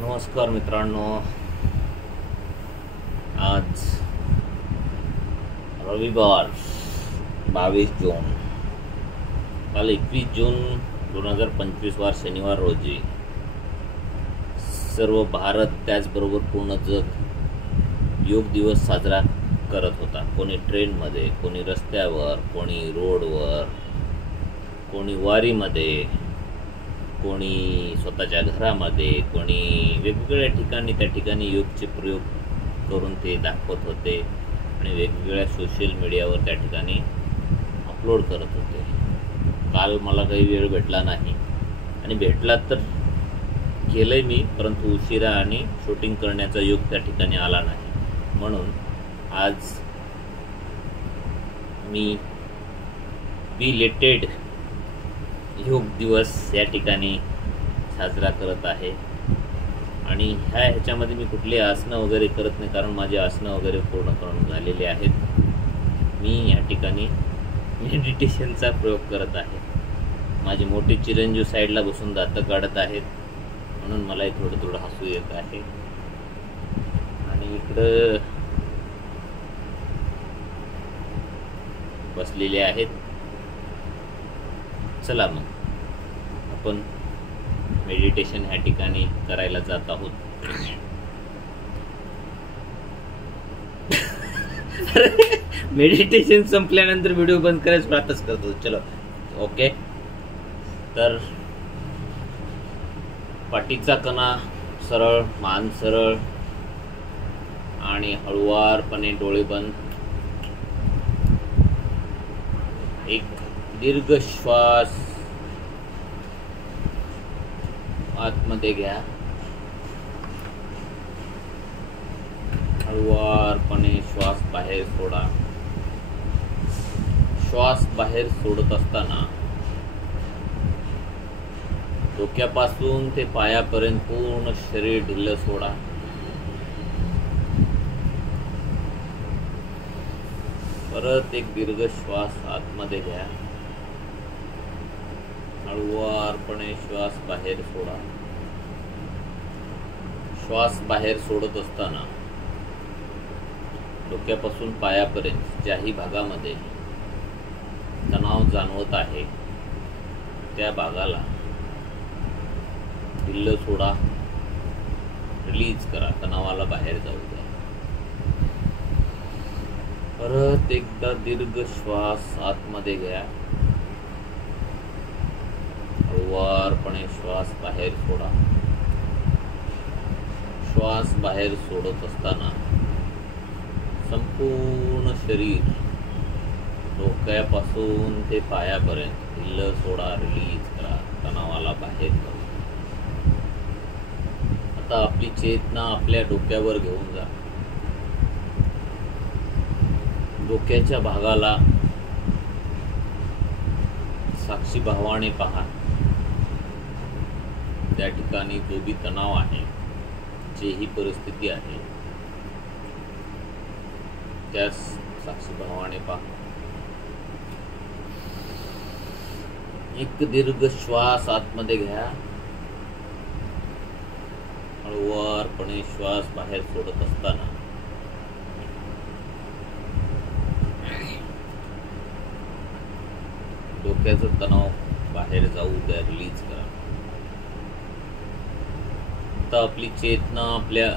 नमस्कार मित्रांनो, आज रविवार 22 जून, काल 21 जून 2025 वार शनिवार रोजी सर्व भारत त्याचबरोबर पूर्ण जग योग दिवस साजरा करत होता. कोणी ट्रेनमध्ये, कोणी रस्त्यावर, कोणी रोडवर, कोणी वारीमध्ये, कोणी स्वतःच्या घरामध्ये, कोणी वेगवेगळ्या ठिकाणी त्या ठिकाणी योगचे प्रयोग करून ते दाखवत होते आणि वेगवेगळ्या सोशल मीडियावर त्या ठिकाणी अपलोड करत होते. काल मला काही वेळ भेटला नाही आणि भेटला तर केलंय मी, परंतु उशिरा आणि शूटिंग करण्याचा योग त्या ठिकाणी आला नाही. म्हणून आज मी बिलेटेड योग दिवस या ठिकाणी साजरा करत आहे. आणि ह्याच्यामध्ये मी कुठली आसनं वगैरे करत नाही, कारण माझे आसनं वगैरे पूर्ण करून झालेले आहेत. मी या ठिकाणी मेडिटेशनचा प्रयोग करत आहे. माझे मोठे चिरंजीव साईडला बसून दातं काढत आहेत, म्हणून मलाही थोडं थोडं हसू येत आहे. आणि इकडं बसलेले आहेत. चला मग आपण मेडिटेशन ह्या ठिकाणी करायला जात आहोत. मेडिटेशन संपल्यानंतर व्हिडिओ बंद करायचं प्रार्थच करतो. चलो ओके. तर पाठीचा कणा सरळ, मान सरळ आणि हळुवारपणे डोळे बंद. एक दीर्घ श्वास आतमध्ये घ्या. हळुवारपणे श्वास बाहेर सोडा. श्वास बाहेर सोडत असताना डोक्यापासून ते पायापर्यंत पूर्ण शरीर ढिल्लं सोडा. परत एक दीर्घ श्वास आतमध्ये घ्या. हळुवारपणे श्वास बाहेर सोडा. श्वास बाहेर सोडत असताना डोक्यापासून पायापर्यंत ज्याही भागामध्ये तणाव जाणवत आहे त्या भागाला ढिल्लं सोडा, रिलीज करा, तणावाला बाहेर जाऊ द्या. परत एकदा दीर्घ श्वास आतमध्ये घ्या. हळुवारपणे श्वास बाहेर सोडा. श्वास बाहेर सोडत असताना संपूर्ण शरीर डोक्यापासून ते पायापर्यंत ढिल्लं सोडा, रिलीज करा, तणावाला बाहेर करा. आता आपली चेतना आपल्या डोक्यावर घेऊन जा. डोक्याच्या भागाला साक्षी भावाने पहा. त्या ठिकाणी जो भी तणाव आहे, जे ही परिस्थिती आहे, त्यास साक्षी भावाने पहा. एक दीर्घ श्वास आतमध्ये घ्या. हळुवारपणे श्वास बाहेर सोडत असताना डोक्याचा तणाव बाहेर जाऊ द्या, रिलीज करा. आता आपली चेतना आपल्या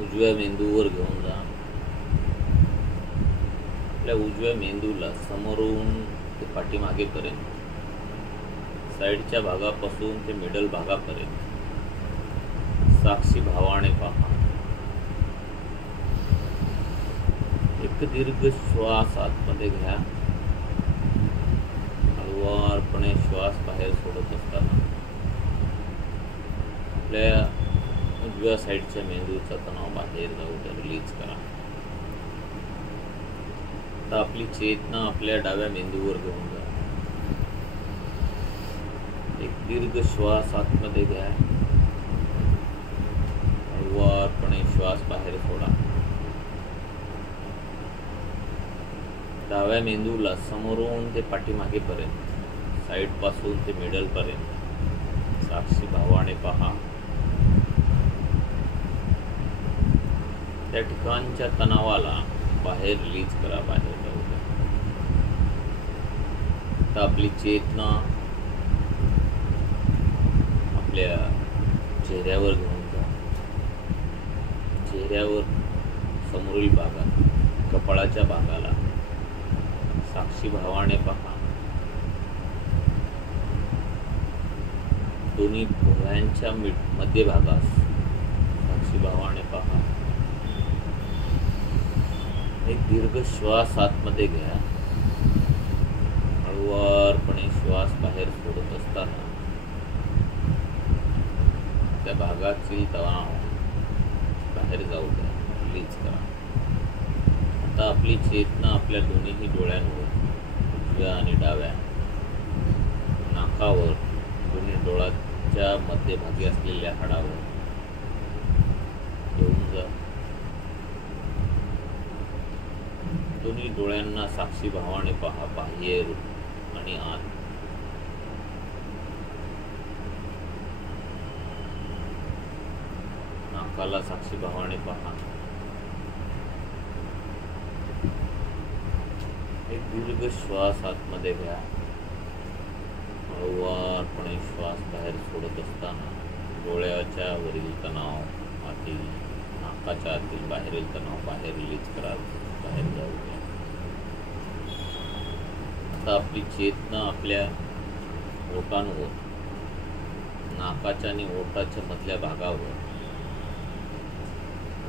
उजव्या मेंदूवर घेऊन जा. आपल्या उजव्या मेंदूला समोरून ते पाठीमागेपर्यंत, साईडच्या भागापासून ते मिडल भागापर्यंत साक्षी भावाने पहा. एक दीर्घ श्वास आतमध्ये घ्या. हळुवारपणे श्वास बाहेर सोडत असताना आपल्या उजव्या साईडच्या मेंदूचा तणाव बाहेर जाऊ द्या, रिलीज करा. आता आपली चेतना आपल्या डाव्या मेंदूवर घेऊन जा. एक दीर्घ श्वास आतमध्ये घ्या. हळुवारपणे श्वास बाहेर सोडा. डाव्या मेंदूला समोरून ते पाठीमागेपर्यंत, साईड पासून ते मिडल पर्यंत साक्षी भावाने पहा. त्या ठिकाणच्या तणावाला बाहेर रिलीज करा, बाहेर जाऊ द्या. आता आपली चेतना आपल्या चेहऱ्यावर घेऊन जा. चेहऱ्यावर समोरील भागात, कपाळाच्या भागाला साक्षी भावाने पहा. दोन्ही भुवयांच्या मध्यभागास साक्षी भावाने पहा. एक दीर्घ श्वास आतमध्ये घ्या. हळुवारपणे श्वास बाहेर सोडत असताना त्या भागातील तणाव बाहेर जाऊ द्या, रिलीज करा. आता आपली चेतना आपल्या दोन्ही डोळ्यांवर, उजव्या आणि डाव्या, नाकावर, दोन्ही डोळ्याच्या मध्यभागी असलेल्या हाडावर घेऊन जा. दोन्ही डोळ्यांना साक्षी भावाने पहा, बाहेर आणि आत. नाकाला साक्षी भावाने पहा. एक दीर्घ श्वास आतमध्ये घ्या. हळुवारपणे श्वास बाहेर सोडत असताना डोळ्याच्या वरील तणाव, आतील नाकाच्या आतील बाहेरील तणाव बाहेर रिलीज करा, बाहेर जाऊ द्या. आता आपली चेतना आपल्या ओठांवर, नाकाच्या आणि ओठाच्या मधल्या भागावर,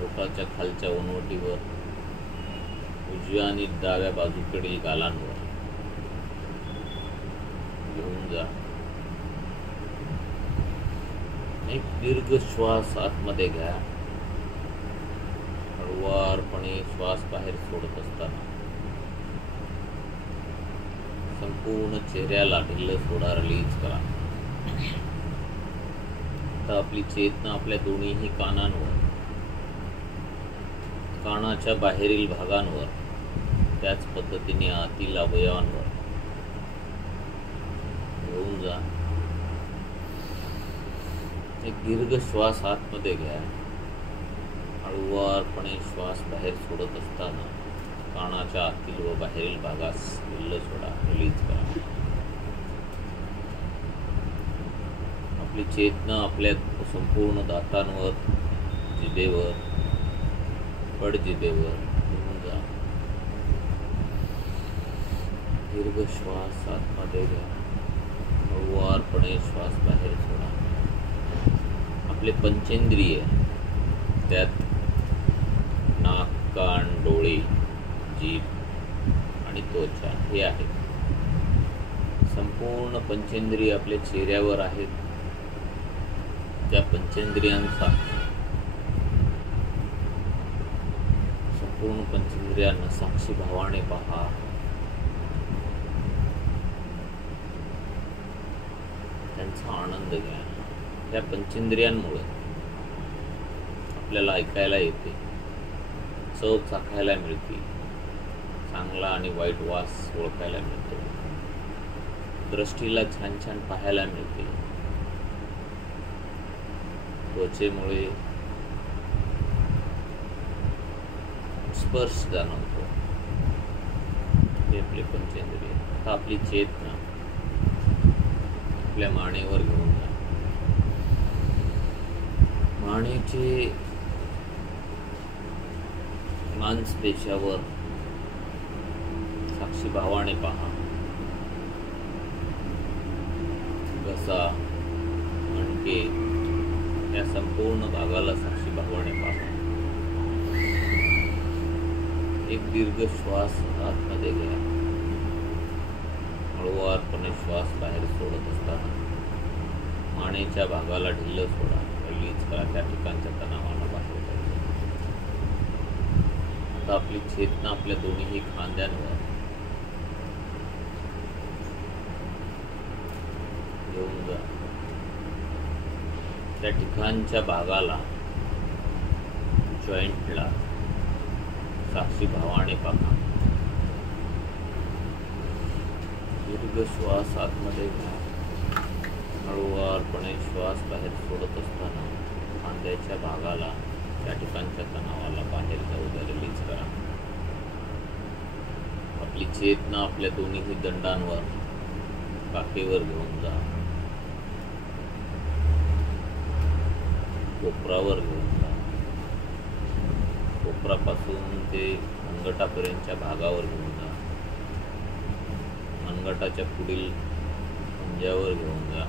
ओठाच्या खालच्या उनवटीवर, उजव्या आणि डाव्या बाजूकडील गालांवर घेऊन जा. एक दीर्घ श्वास आतमध्ये घ्या. हळुवारपणे श्वास बाहेर सोडत असताना संपूर्ण चेहऱ्याला ढिल्लं सोडा, रिलीज करा. आता आपली चेतना आपल्या दोन्हीही कानांवर, कानाच्या बाहेरील भागांवर, त्याच पद्धतीने आतील अवयवांवर घेऊन जा. एक दीर्घ श्वास आतमध्ये घ्या. हळुवारपणे श्वास बाहेर सोडत असताना कानाच्या आतील व बाहेरील भागास ढिल्लं सोडा, रिलीज करा. आपली चेतना आपल्या संपूर्ण दातांवर, जिभेवर, पडजिभेवर घेऊन जा. दीर्घ श्वास आतमध्ये घ्या. हळुवारपणे श्वास बाहेर सोडा. आपले पंचेंद्रिय, त्यात नाक, कान, डोळे, जीभ आणि त्वचा हे आहेत. संपूर्ण पंचेंद्रिय आपल्या चेहऱ्यावर आहेत. त्या पंचेंद्रियांचा, संपूर्ण पंचेंद्रियांना साक्षी भावाने पहा. त्यांचा आनंद घ्या. त्या पंचेंद्रियांमुळे आपल्याला ऐकायला येते, चव चाखायला मिळते, चांगला आणि वाईट वास ओळखायला मिळतो, दृष्टीला छान छान पाहायला मिळते, त्वचेमुळे स्पर्श जाणवतो. हे आपले पंचेंद्रिय. आता आपली चेतना आपल्या मानेवर घेऊन जा. मानेचे मांसपेशावर साक्षी भावाने पहा. घसा, मणके या संपूर्ण भागाला साक्षी भावाने पहा. एक दीर्घ श्वास आतमध्ये घ्या. हळुवारपणे श्वास बाहेर सोडत असताना मानेच्या भागाला ढिल्लं सोडा, रिलीज करा. त्या ठिकाणच्या तणावाला बाहेर जायचं. आता आपली चेतना आपल्या दोन्ही खांद्यांवर घेऊन जा. त्या ठिकाणच्या भागाला, जॉईंटला साक्षी भावाने पहा. दीर्घ श्वास आतमध्ये घ्या. हळुवारपणे श्वास बाहेर सोडत असताना खांद्याच्या भागाला त्या ठिकाणच्या तणावाला बाहेर जाऊ द्या, रिलीज करा. आपली चेतना आपल्या दोन्ही दंडांवर, काखेवर घेऊन जा, कोपरावर घेऊन जा, कोपरापासून ते मनगटापर्यंतच्या भागावर घेऊन जा, मनगटाच्या पुढील पंजावर घेऊन जा,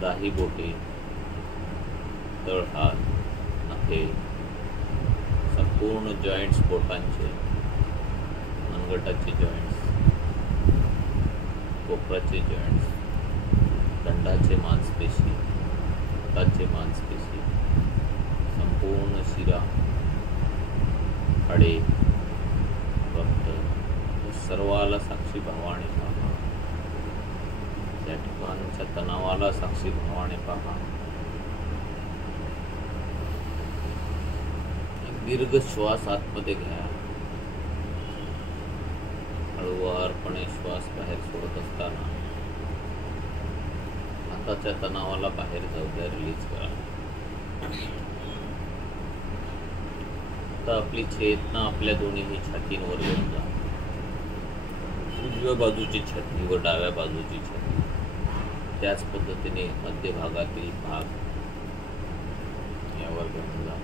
दाही बोटे, तळहात, नखे, संपूर्ण जॉईंट्स बोटांचे, मनगटाचे जॉईंट्स, कोपराचे जॉईंट्स, दंडाचे मांसपेशी, हाताचे मांसपेशी, संपूर्ण शिरा, हाडे, रक्त, सर्वाला साक्षी भावाने पहा. त्या ठिकाणच्या तणावाला साक्षी भावाने पहा. एक दीर्घ श्वास आतमध्ये घ्या. हळुवारपणे श्वास बाहेर सोडत असताना हाताच्या तणावाला बाहेर जाऊ द्या, रिलीज करा. आता आपली चेतना आपल्या दोन्ही छातींवर घेऊन जा. उजव्या बाजूची छाती व डाव्या बाजूची छाती, त्याच पद्धतीने मध्यभागातील भाग यावर घेऊन जा.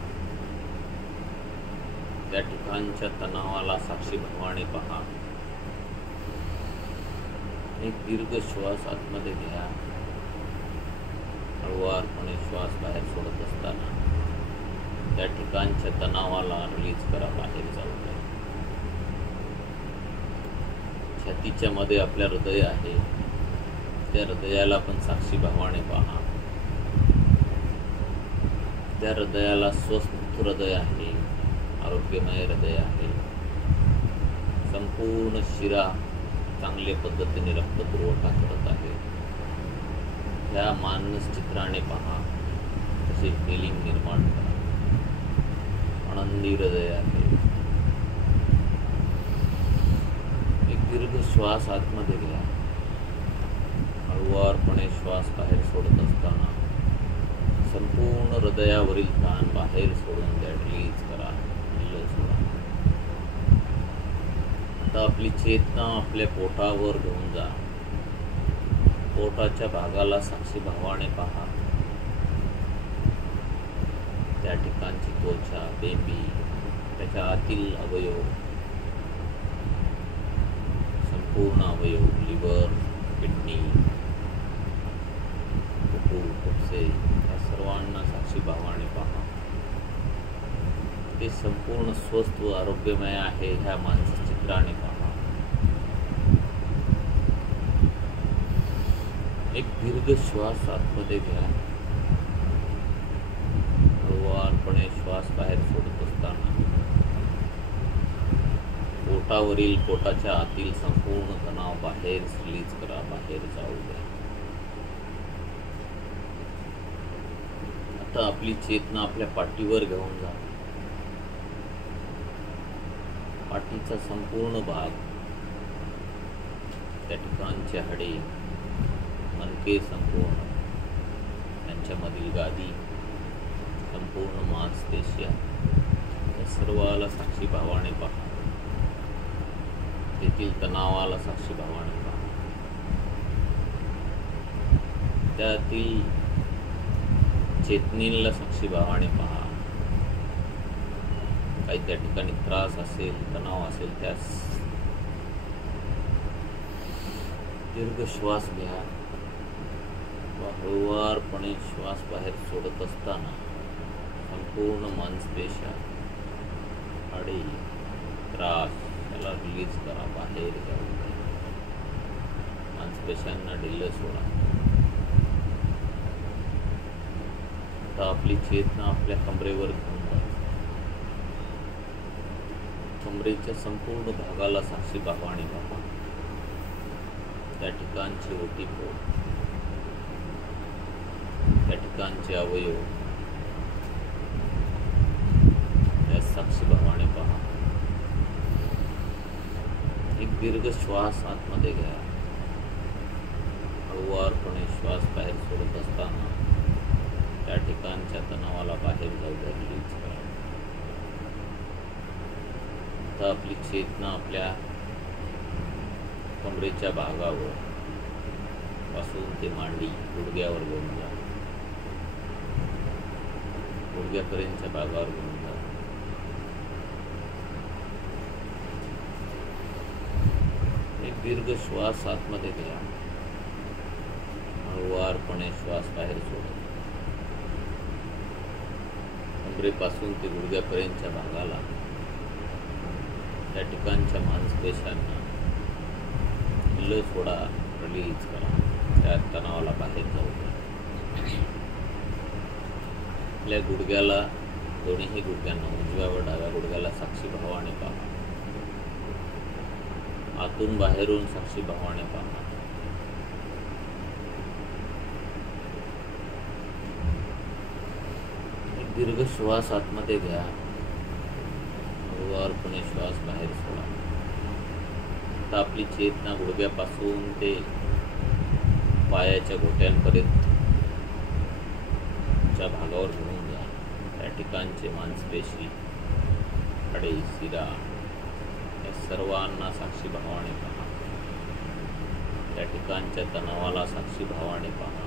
त्या ठिकाणच्या तणावाला साक्षी भावाने पहा. एक दीर्घ श्वास आतमध्ये घ्या. हळुवारपणे श्वास बाहेर सोडत असताना त्या ठिकाणच्या तणावाला रिलीज करा, बाहेर जाऊ द्या. छातीच्या मध्ये आपल्या हृदय आहे. त्या हृदयाला पण साक्षी भावाने पहा. त्या हृदयाला स्वस्थ हृदय आहे, आरोग्यमय हृदय आहे. संपूर्ण शिरा चांगल्या पद्धतीने रक्तपुरवठा करत आहे. त्या मानस चित्राने पहा, तसे फिलिंग निर्माण करा. आनंदी हृदय आहे. एक दीर्घ श्वास आतमध्ये घ्या. हळुवारपणे श्वास बाहेर सोडत असताना संपूर्ण हृदयावरील ताण बाहेर सोडून द्या, रिलीज करा, सोडा. आता आपली चेतना आपल्या पोटावर घेऊन जा. पोटाच्या भागाला साक्षी भावाने पहा. त्या ठिकाणची त्वचा, बेंबी, त्याच्या आतील अवयव, संपूर्ण अवयव, लिव्हर, किडनी, फुफ्फुसे, या सर्वांना साक्षी भावाने पहा. ते संपूर्ण स्वस्थ व आरोग्यमय आहे ह्या मानसिक चित्राने पहा. एक दीर्घ श्वास आतमध्ये घ्या. हळुवारपणे श्वास बाहेर सोडत असताना पोटावरील, पोटाच्या आतील संपूर्ण तणाव बाहेर रिलीज करा, बाहेर जाऊ द्या. आता आपली चेतना आपल्या पाठीवर घेऊन जा. पाठीचा संपूर्ण भाग, त्या ठिकाणचे हाडे, मणके संपूर्ण, त्यांच्यामधील गादी, संपूर्ण मांसपेशिया, या सर्वाला साक्षी भावाने पहा. तेथील तणावाला साक्षी भावाने पहा. त्यातील चेतनेला साक्षी भावाने पहा. काही त्या ठिकाणी त्रास असेल, तणाव असेल, त्यास दीर्घ श्वास घ्या. हळुवारपणे श्वास बाहेर सोडत असताना संपूर्ण मांसपेशा, हाडे, त्रास त्याला रिलीज करा, बाहेर जाऊ द्या. मांसपेशांना ढिल्ल सोडा. आता आपली चेतना आपल्या कमरेवर घेऊन जा. कमरेच्या संपूर्ण भागाला साक्षी भावाने पहा. त्या ठिकाणचे ओटीपोट, त्या ठिकाणचे अवयव, त्या साक्षी भावाने पहा. एक दीर्घ श्वास आतमध्ये घ्या. हळुवारपणे श्वास बाहेर सोडत असताना त्या ठिकाणच्या तणावाला बाहेर तर आपली चेतना आपल्या कमरेच्या भागावर पासून ते मांडी गुडघ्यावर घेऊन जा, गुडघ्यापर्यंतच्या भागावर घेऊन जा. एक दीर्घ श्वास आतमध्ये घ्या, हळुवारपणे श्वास बाहेर सोडा. कमरेपासून ते गुडघ्यापर्यंतच्या भागाला, त्या ठिकाणच्या मांसपेशांना ढिल्लं सोडा, रिलीज करा. त्या तणावाला बाहेर जाऊ द्या. आपल्या गुडघ्याला, दोन्हीही गुडघ्यांना, उजव्या व डाव्या गुडघ्याला साक्षी भावाने पहा. आतून बाहेरून साक्षी भावाने पहा. एक दीर्घ श्वास आतमध्ये घ्या, हळुवारपणे श्वास बाहेर सोडा. आता आपली चेतना गुडघ्यापासून ते पायाच्या घोट्यांपर्यंत च्या भागावर घेऊन जा. त्या ठिकाणचे मांसपेशी, हाडे, शिरा या सर्वांना साक्षी भावाने पहा. त्या ठिकाणच्या तणावाला साक्षी भावाने पहा.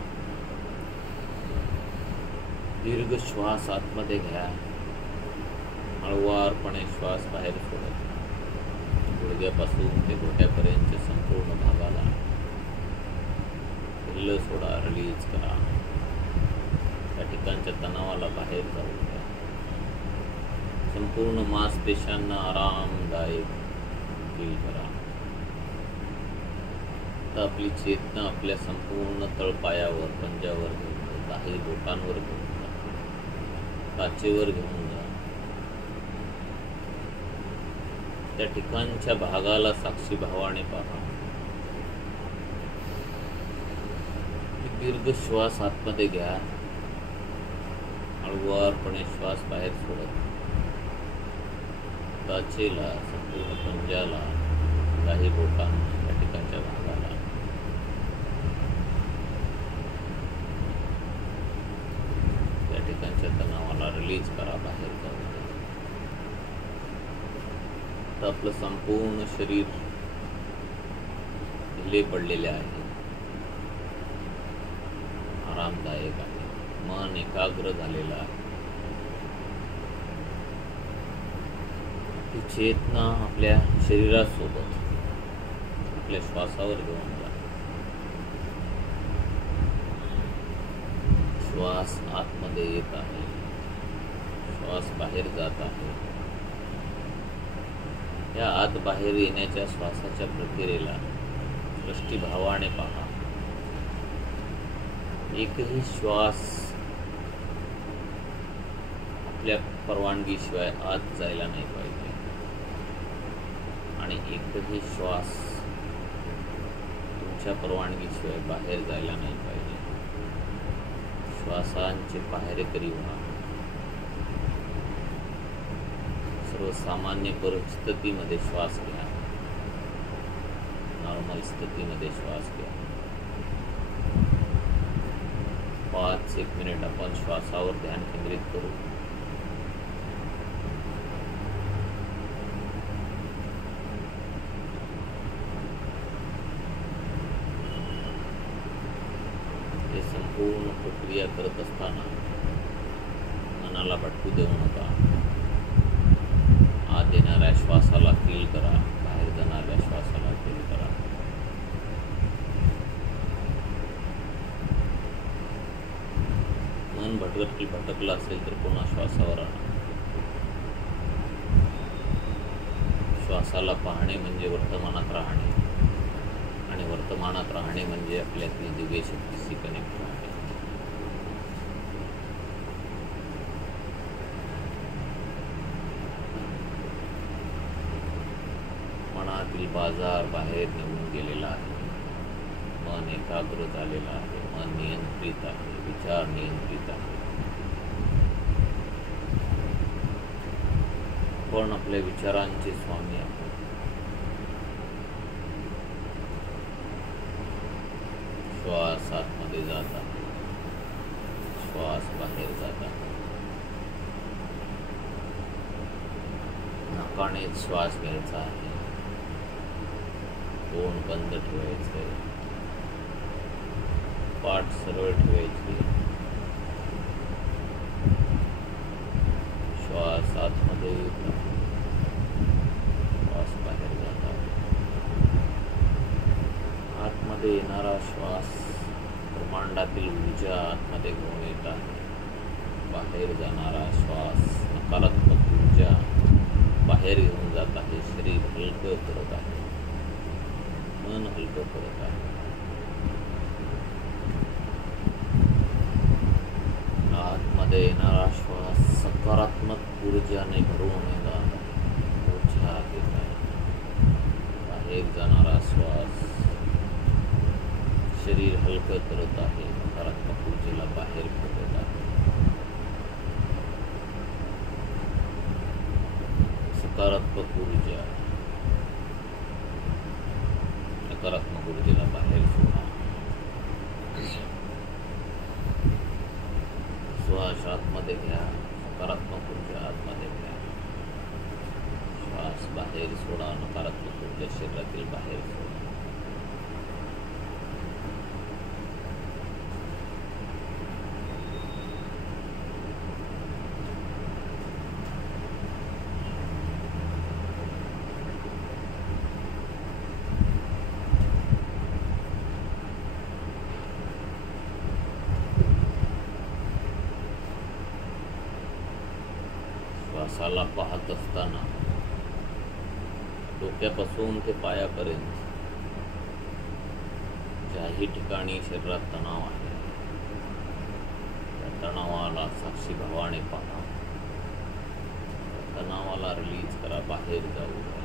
दीर्घ श्वास आतमध्ये घ्या, हळुवारपणे श्वास बाहेर सोडा. गुडघ्यापासून ते घोट्यापर्यंतच्या संपूर्ण भागाला ढिल्लं सोडा, रिलीज करा. त्या ठिकाणच्या तणावाला बाहेर जाऊ द्या. संपूर्ण मांसपेशांना आरामदायक फील करा. आता आपली चेतना आपल्या संपूर्ण तळपायावर, पंजावर घेऊन जा, दाही बोटांवर घेऊन जा, काचेवर घेऊन जा. त्या ठिकाणच्या भागाला साक्षी भावाने पहा. दीर्घ श्वास आतमध्ये घ्या, हळुवारपणे श्वास बाहेर सोडत काचेला, संपूर्ण पंजाला, दाही बोटांना, त्या ठिकाणच्या भागाला त्या ठिकाणच्या तणावाला रिलीज करा, बाहेर जाऊ द्या. तर आपलं संपूर्ण शरीर ढिले पडलेले आहे, आरामदायक आहे. मन एकाग्र झालेलं आहे. ती चेतना आपल्या शरीरासोबत आपल्या श्वासावर घेऊन जा. श्वास आतमध्ये येत आहे, श्वास बाहेर जात आहे. या आत बाहेर येण्याच्या श्वासाच्या प्रक्रियेला दृष्टीभावाने पहा. एकही श्वास आपल्या परवानगीशिवाय आत जायला नाही पाहिजे आणि एकही श्वास तुमच्या परवानगीशिवाय बाहेर जायला नाही पाहिजे. श्वासांचे पाहेरेकरी व्हा. सर्वसामान्य परिस्थितीमध्ये श्वास घ्या, नॉर्मल स्थितीमध्ये श्वास घ्या. 5-1 मिनिट आपण श्वासावर ध्यान केंद्रित करू. हे संपूर्ण प्रक्रिया करत असताना मनाला भटकू देऊ नका. आत येणाऱ्या श्वासाला फील करा, बाहेर जाणाऱ्या श्वासाला फील करा. मन भटकलं असेल तर पुन्हा श्वासावर आणा. श्वासाला पाहणे म्हणजे वर्तमानात राहणे आणि वर्तमानात राहणे म्हणजे आपल्यातील दिव्य शक्तीशी कनेक्ट राहणे. मनातील बाजार बाहेर निघून गेलेला आहे. मन एकाग्र झालेलं आहे. मन नियंत्रित आहे. विचार नियंत्रित आहे. पण आपल्या विचारांचे स्वामी आहोत. श्वास आतमध्ये जात आहे, श्वास बाहेर जात आहे. नाकाने श्वास घ्यायचा आहे, तोंड बंद ठेवायचे, पाठ सरळ ठेवायची, श्वास आतमध्ये येत आहे, श्वास बाहेर जात आहे. आतमध्ये येणारा श्वास ब्रह्मांडातील ऊर्जा आतमध्ये घेऊन येत आहे. बाहेर जाणारा श्वास नकारात्मक ऊर्जा बाहेर घेऊन जात आहे. शरीर हलकं करत आहे, मन हलकं करत आहे. आतमध्ये येणारा श्वास सकारात्मक ऊर्जाने भरून येणार ऊर्जा घेत आहे. बाहेर जाणारा श्वास शरीर हलकं करत आहे, नकारात्मक ऊर्जेला बाहेर फेकत आहे. सकारात्मक ऊर्जा नकारात्मक ऊर्जेला बाहेर सोडा. श्वास आतमध्ये घ्या, सकारात्मक ऊर्जा आतमध्ये घ्या. श्वास बाहेर सोडा, नकारात्मक ऊर्जा शरीरातील बाहेर सोडा. श्वासाला पाहत असताना डोक्यापासून ते पायापर्यंत ज्याही ठिकाणी शरीरात तणाव आहे त्या तणावाला साक्षी भावाने पहा. तणावाला रिलीज करा, बाहेर जाऊ द्या.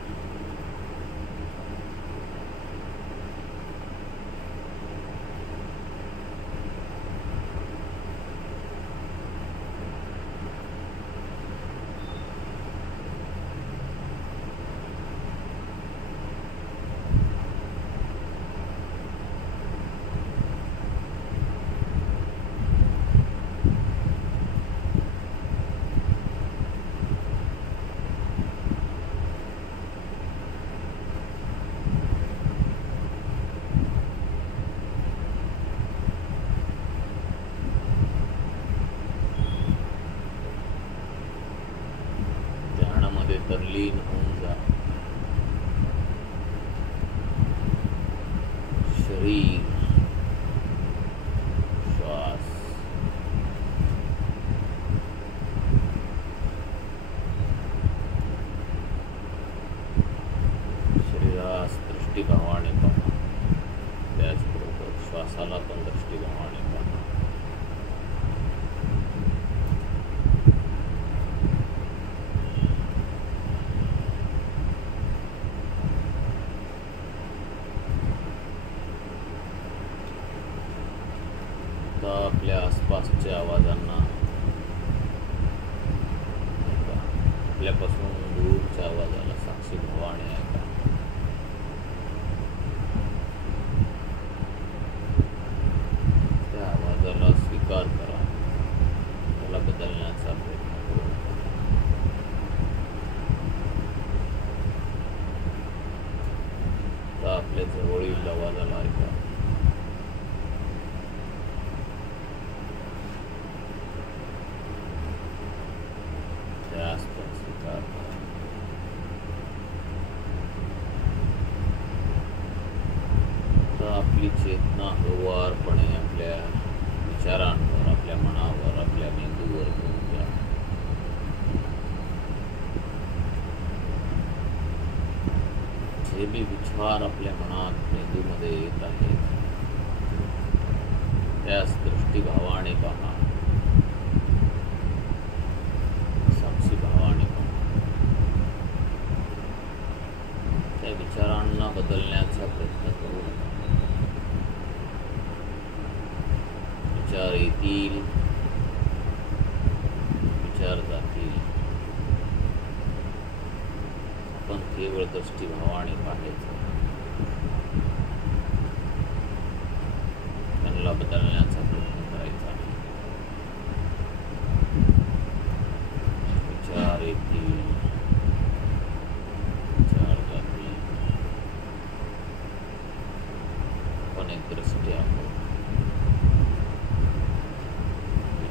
तल्लीन होऊन जा. शरीर, श्वास, शरीरास दृष्टीभावाने पहा. त्याचबरोबर श्वासाला पण दृष्टीभावाने पहा. आपल्या आसपासच्या आवाजांना, आपल्यापासून दूरच्या आवाजाला साक्षी भावाने ऐका. त्या आवाजाला स्वीकार करा, त्याला बदलण्याचा प्रयत्न करू नका. आपल्या जवळील आवाजाला ऐका. आपली चेतना हळुवारपणे आपल्या विचारांवर, आपल्या मनावर, आपल्या मेंदूवर घेऊन द्या. जे बी विचार आपल्या मनात, मेंदूमध्ये येत आहेत त्यास दृष्टीभावाने पहा, साक्षी भावाने पहा. त्या विचारांना बदलण्याचा प्रयत्न करू नका. विचार येतील, विचार जातील. आपण केवळ दृष्टीभावाने पाहायचं, त्यांना बदलण्याचा प्रयत्न करायचा. विचार येतील,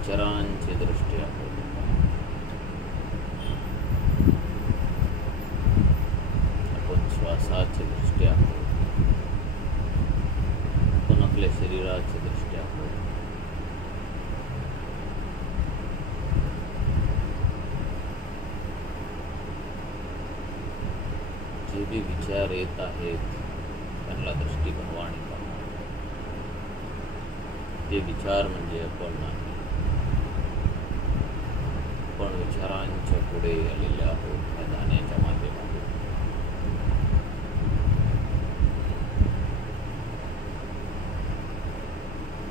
विचारांची दृष्टी आहोत. आपण श्वासाची दृष्टी आहोत. आपण आपल्या शरीराची दृष्टी आहोत. जे भी विचार येत आहेत त्यांना दृष्टीभावाने पहा. ते विचार म्हणजे आपण नाही. आपण विचारांच्या पुढे आलेले आहोत त्या जाण्याच्या माध्यमातून.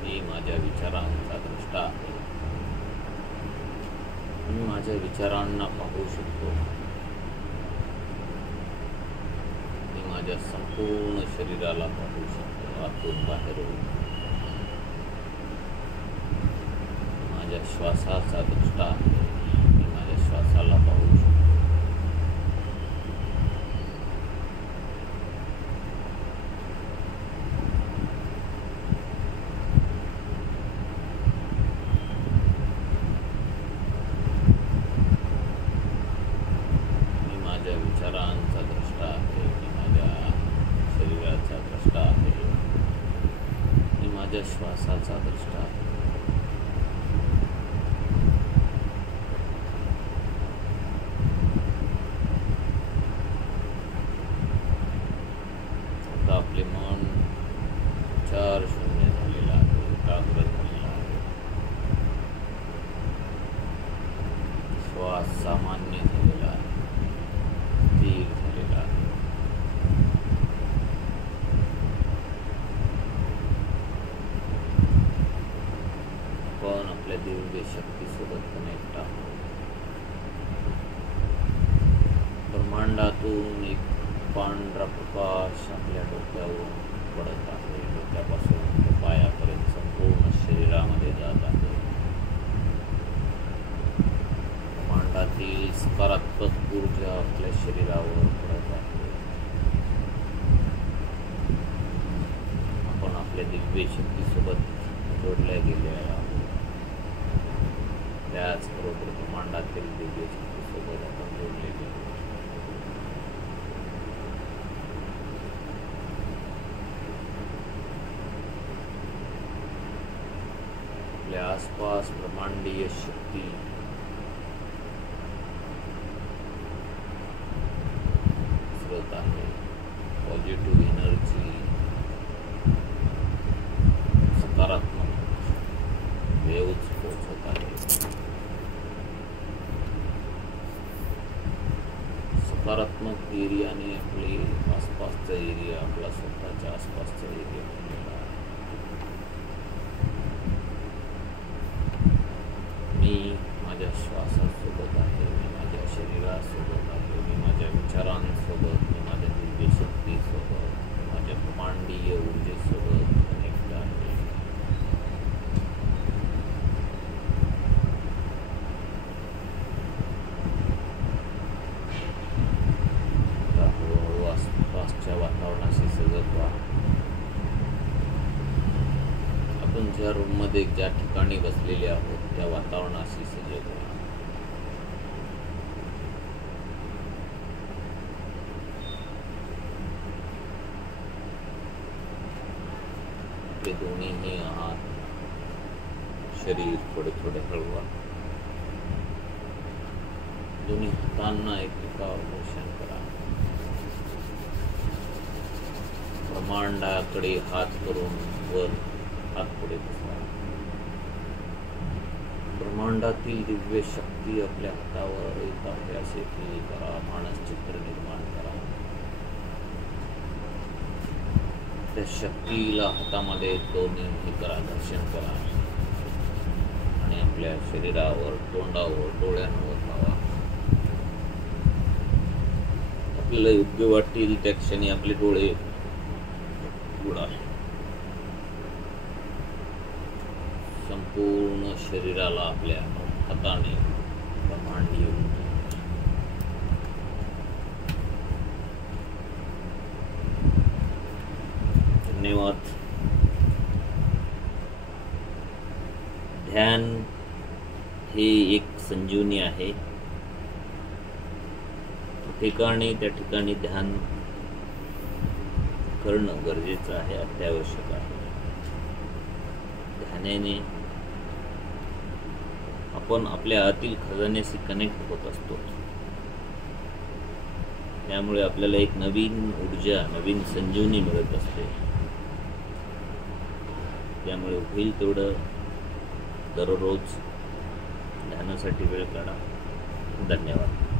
मी माझ्या विचारांचा द्रष्टा आहे. मी माझ्या विचारांना पाहू शकतो. मी माझ्या संपूर्ण शरीराला पाहू शकतो, आतून बाहेरून. माझ्या श्वासाचा द्रष्टा आहे. मी माझ्या श्वासाला पाहू शकतो. मी माझ्या विचारांचा द्रष्टा आहे. मी माझ्या शरीराचा द्रष्टा आहे. मी माझ्या श्वासाचा द्रष्टा आहे. आपले मन विचार शून्य झालेलं आहे, एकाग्र झालेलं आहे. श्वास सामान्य झालेला आहे, स्थिर झालेला आहे. आपण आपल्या दिव्य शक्तीसोबत कनेक्ट आहोत. ब्रह्मांडातून एक पांढरा प्रकाश आपल्या डोक्यावरून पडत आहे. डोक्यापासून ते पायापर्यंत संपूर्ण शरीरामध्ये जात आहे. ब्रह्मांडातील सकारात्मक ऊर्जा आपल्या शरीरावर पडत आहे. आपण आपल्या दिव्य शक्तीसोबत जोडल्या गेले आहोत. त्याचबरोबर ब्रह्मांडातील दिव्य शक्तीसोबत आपण जोडले गेले. आपल्या आसपास ब्रह्मांडीय शक्ती पसरत आहे. पॉझिटिव्ह एनर्जी, सकारात्मक वेव्ज पोहोचत आहे. सकारात्मक एरियाने आपले आसपासचा एरिया, आपला स्वतःच्या आसपासचा एरिया बनलेला आहे. मी माझ्या श्वासासोबत आहे. मी माझ्या शरीरासोबत आहे. मी माझ्या विचारांसोबत, मी माझ्या दिव्य शक्तीसोबत, मी माझ्या ब्रह्मांडीय ऊर्जेसोबत कनेक्ट आहे. हळूहळू आसपासच्या वातावरणाशी सजग व्हा. आपण ज्या रूममध्ये, ज्या ठिकाणी बसलेले आहोत त्या वातावरणाशी सजग व्हा. आपले दोन्हीही हात, शरीर थोडे थोडे हलवा. दोन्ही हातांना एकमेकावर घर्षण करा. ब्रह्मांडाकडे हात करून वर हात पुढे बसवा. ब्रह्मांडातील दिव्य शक्ती आपल्या हातावर येत आहे असे फील करा. मानसचित्र निर्माण करा. त्या शक्तीला हातामध्ये दोन्ही करा, दर्शन करा आणि आपल्या शरीरावर, तोंडावर, डोळ्यांवर लावा. आपल्याला योग्य वाटेल त्या क्षणी आपले डोळे उघडा. संपूर्ण शरीराला आपल्या हाताने ब्रह्मांडीय धन्यवाद. ध्यान हे एक संजीवनी आहे. त्या ठिकाणी ध्यान करणं गरजेचं आहे, अत्यावश्यक आहे. ध्यानाने आपण आपल्या आतील खजान्याशी कनेक्ट होत असतो. त्यामुळे आपल्याला एक नवीन ऊर्जा, नवीन संजीवनी मिळत असते. त्यामुळे होईल तेवढं दररोज ध्यानासाठी वेळ काढा. धन्यवाद.